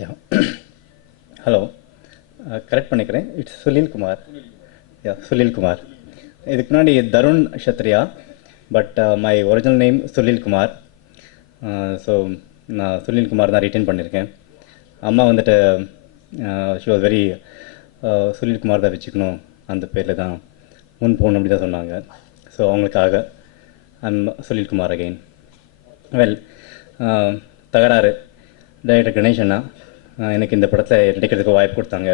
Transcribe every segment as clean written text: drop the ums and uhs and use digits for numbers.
Yeah. Hello. Correct பண்ணிக்கிறேன். It's Sulil Kumar. Yeah, Sulil Kumar. இதுக்கு முன்னாடி Tarun Kshatriya, but my original name Sulil Kumar. So நான் சுலில் குமார் தான் ரிட்டைன் பண்ணியிருக்கேன். அம்மா வந்துட்டு she was very Sulil Kumar தான் வச்சுக்கணும், அந்த பேரில் தான் முன் போகணும் அப்படி தான் சொன்னாங்க. ஸோ அவங்களுக்காக ஐம் சுலில் குமார் அகெயின். வெல், தகராறு டைரக்டர் கணேஷ் அண்ணா எனக்கு இந்த படத்தில் நடிக்கிறதுக்கு வாய்ப்பு கொடுத்தாங்க.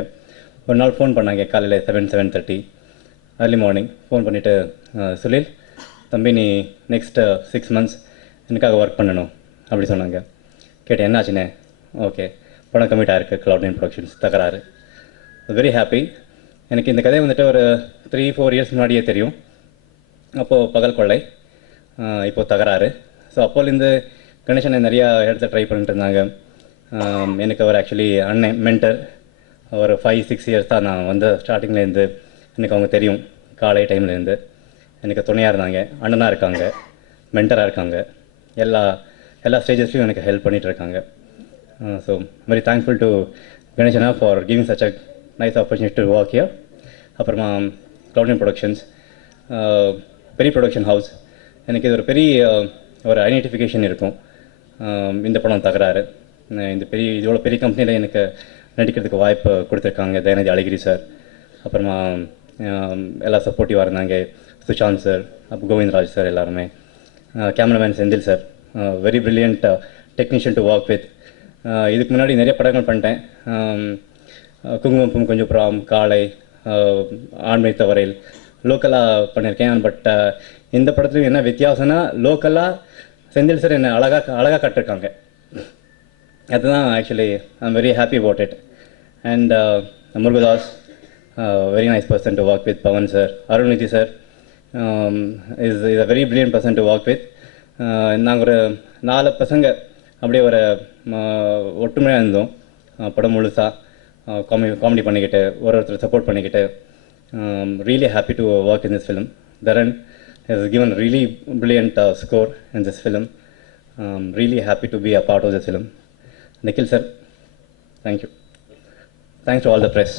ஒரு நாள் ஃபோன் பண்ணாங்க காலையில் 7:30 ஏர்லி மார்னிங். ஃபோன் பண்ணிவிட்டு, சுலில் தம்பி நீ நெக்ஸ்ட்டு 6 months எனக்காக ஒர்க் பண்ணணும் அப்படி சொன்னாங்க. கேட்டேன் என்னாச்சுண்ணே? ஓகே, படம் கமிட் ஆகிருக்கு, Cloud9 ப்ரொடக்ஷன்ஸ், தகராறு. Very happy. எனக்கு இந்த கதை வந்துட்டு ஒரு 3-4 years முன்னாடியே தெரியும். அப்போது பகல் கொள்ளை, இப்போது தகராறு. ஸோ அப்போலேருந்து கணேசனை நிறையா இடத்துல ட்ரை பண்ணிட்டு இருந்தாங்க. எனக்கு அவர் ஆக்சுவலி அண்ணன் மென்டர். ஒரு 5-6 years தான் நான் வந்து ஸ்டார்டிங்லேருந்து எனக்கு அவங்க தெரியும். காலை டைம்லேருந்து எனக்கு துணையாக இருந்தாங்க, அண்ணனாக இருக்காங்க, மென்டராக இருக்காங்க. எல்லா ஸ்டேஜஸ்லையும் எனக்கு ஹெல்ப் பண்ணிகிட்டு இருக்காங்க. ஸோ வெரி தேங்க்ஃபுல் டு கணேசனா for giving such a nice opportunity to work here. அப்புறமா Cloud9 ப்ரொடக்ஷன்ஸ், பெரிய ப்ரொடக்ஷன் ஹவுஸ். எனக்கு இது ஒரு பெரிய ஒரு ஐடென்டிஃபிகேஷன் இருக்கும். இந்த படம் தகராறு, இந்த இதோட பெரிய கம்பெனியில் எனக்கு நடிக்கிறதுக்கு வாய்ப்பு கொடுத்துருக்காங்க தயாநிதி அழகிரி சார். அப்புறமா எல்லாம் சப்போர்ட்டிவாக இருந்தாங்க, சுஷாந்த் சார், அப்போ கோவிந்த்ராஜ் சார், எல்லாருமே. Cameraman Senthil sir, very brilliant technician to work with. இதுக்கு முன்னாடி நிறைய படங்கள் பண்ணிட்டேன். குங்குமம் கொஞ்சம் புறம், காளை, ஆண்மை தவறையில் லோக்கலாக பண்ணியிருக்கேன். பட் இந்த படத்துலையும் என்ன வித்தியாசம்னா, லோக்கலாக செந்தில் சார் என்னை அழகாக கட்டிருக்காங்க. அதுதான் actually I'm very happy about it. And Murugadoss, very nice person to work with. Pavan sir, Arulnithi sir is a very brilliant person to work with. நாங்கள் ஒரு 4 பசங்க அப்படியே ஒரு ஒற்றுமையாக இருந்தோம். படம் முழுசாக காமெடி பண்ணிக்கிட்டு, ஒருத்தர் சப்போர்ட் பண்ணிக்கிட்டு. Really happy to work in this film. Dharan has given really brilliant score in this film. Really happy to be a part of this film. Nikhil sir, thank you. Thanks to all the press.